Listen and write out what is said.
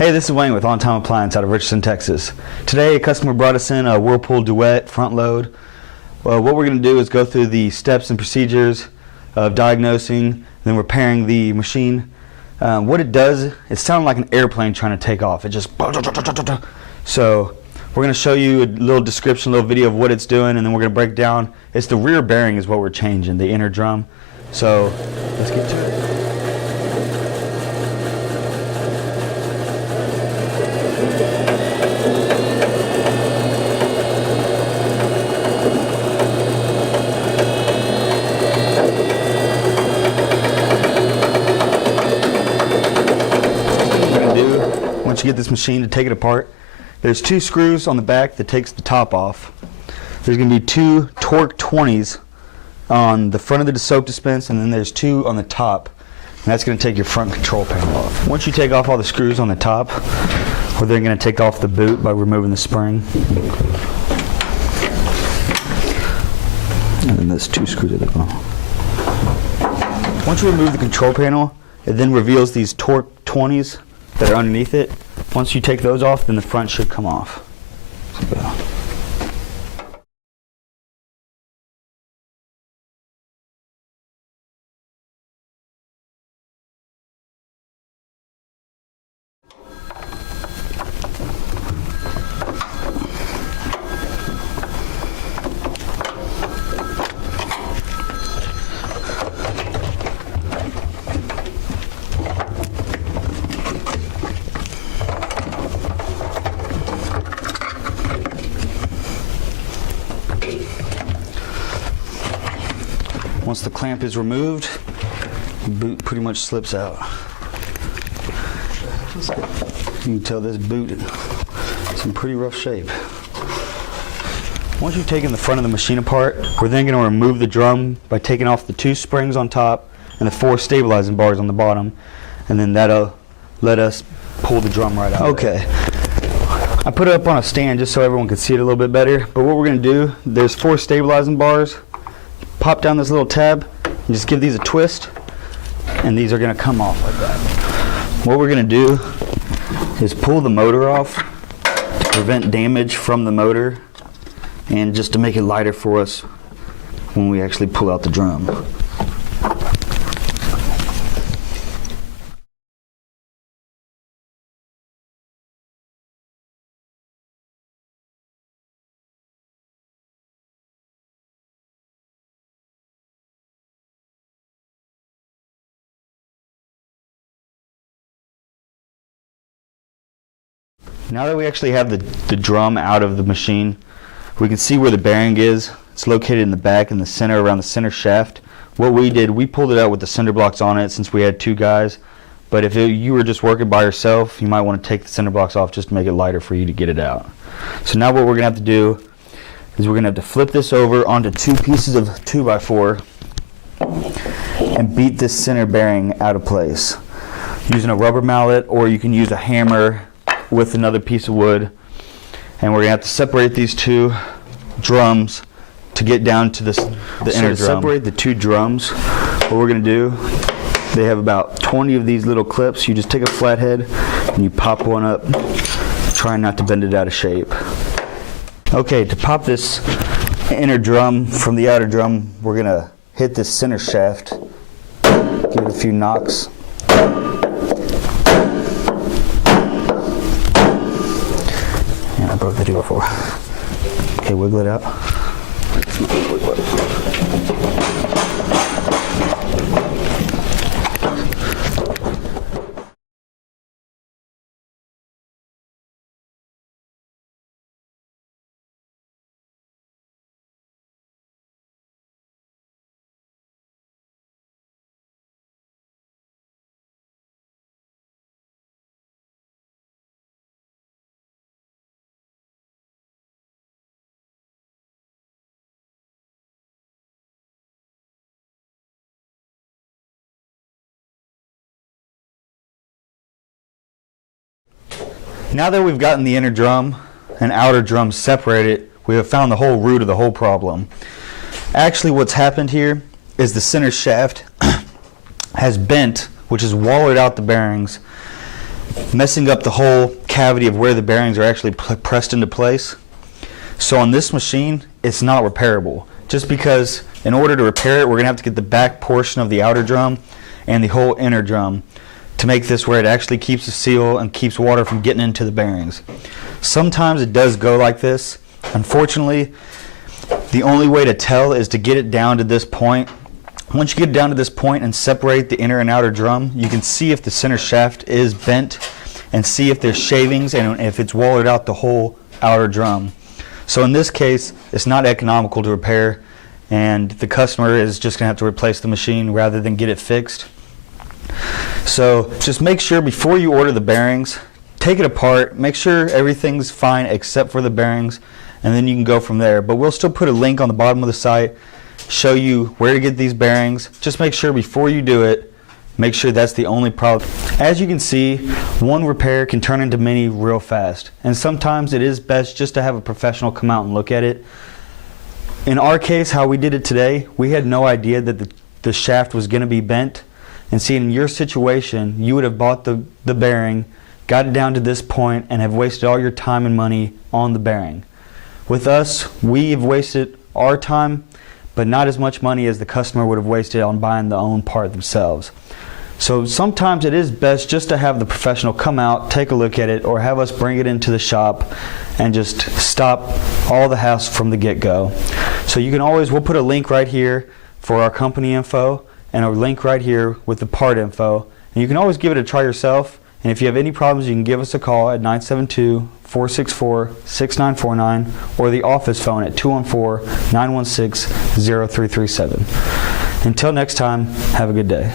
Hey, this is Wayne with On Time Appliance out of Richardson, Texas. Today, a customer brought us in a Whirlpool Duet front load. What we're going to do is go through the steps and procedures of diagnosing and then repairing the machine. What it does, it sounds like an airplane trying to take off. It just... So, we're going to show you a little description, a little video of what it's doing, and then we're going to break down. It's the rear bearing is what we're changing, the inner drum. So, let's get to it. Once you get this machine to take it apart, there's two screws on the back that takes the top off. There's going to be two torque 20s on the front of the soap dispense, and then there's two on the top, and that's going to take your front control panel off. Once you take off all the screws on the top, we're then going to take off the boot by removing the spring. And then there's two screws at the bottom. Once you remove the control panel, it then reveals these torque 20s that are underneath it. Once you take those off, then the front should come off. So. Once the clamp is removed, the boot pretty much slips out. You can tell this boot is in pretty rough shape. Once you've taken the front of the machine apart, we're then going to remove the drum by taking off the two springs on top and the four stabilizing bars on the bottom, and then that'll let us pull the drum right out. Okay. I put it up on a stand just so everyone can see it a little bit better, but what we're going to do, there's four stabilizing bars. Pop down this little tab and just give these a twist, and these are going to come off like that. What we're going to do is pull the motor off to prevent damage from the motor and just to make it lighter for us when we actually pull out the drum. Now that we actually have the drum out of the machine, we can see where the bearing is. It's located in the back in the center, around the center shaft. What we did, we pulled it out with the cinder blocks on it since we had two guys. But if you were just working by yourself, you might want to take the cinder blocks off just to make it lighter for you to get it out. So now what we're going to have to do is we're going to have to flip this over onto two pieces of 2x4 and beat this center bearing out of place using a rubber mallet, or you can use a hammer with another piece of wood. And we're going to have to separate these two drums to get down to the inner drum. To separate the two drums, what we're going to do, they have about 20 of these little clips. You just take a flathead and you pop one up, trying not to bend it out of shape. Okay, to pop this inner drum from the outer drum, we're going to hit this center shaft, give it a few knocks. I broke the 2x4. Okay, wiggle it out. Now that we've gotten the inner drum and outer drum separated, we have found the whole root of the whole problem. Actually, what's happened here is the center shaft has bent, which has wallowed out the bearings, messing up the whole cavity of where the bearings are actually pressed into place. So on this machine, it's not repairable. Just because in order to repair it, we're going to have to get the back portion of the outer drum and the whole inner drum to make this where it actually keeps the seal and keeps water from getting into the bearings. Sometimes it does go like this. Unfortunately, the only way to tell is to get it down to this point. Once you get it down to this point and separate the inner and outer drum, you can see if the center shaft is bent and see if there's shavings and if it's wallered out the whole outer drum. So in this case, it's not economical to repair, and the customer is just going to have to replace the machine rather than get it fixed. So just make sure before you order the bearings, take it apart, make sure everything's fine except for the bearings, and then you can go from there. But we'll still put a link on the bottom of the site, show you where to get these bearings. Just make sure before you do it, make sure that's the only problem. As you can see, one repair can turn into many real fast, and sometimes it is best just to have a professional come out and look at it. In our case, how we did it today, we had no idea that the shaft was going to be bent, and see, in your situation, you would have bought the bearing, got it down to this point, and have wasted all your time and money on the bearing. With us, we have wasted our time, but not as much money as the customer would have wasted on buying the own part themselves. So sometimes it is best just to have the professional come out, take a look at it, or have us bring it into the shop and just stop all the hassle from the get-go. So you can always, we'll put a link right here for our company info and a link right here with the part info. And you can always give it a try yourself. And if you have any problems, you can give us a call at 972-464-6949 or the office phone at 214-916-0337. Until next time, have a good day.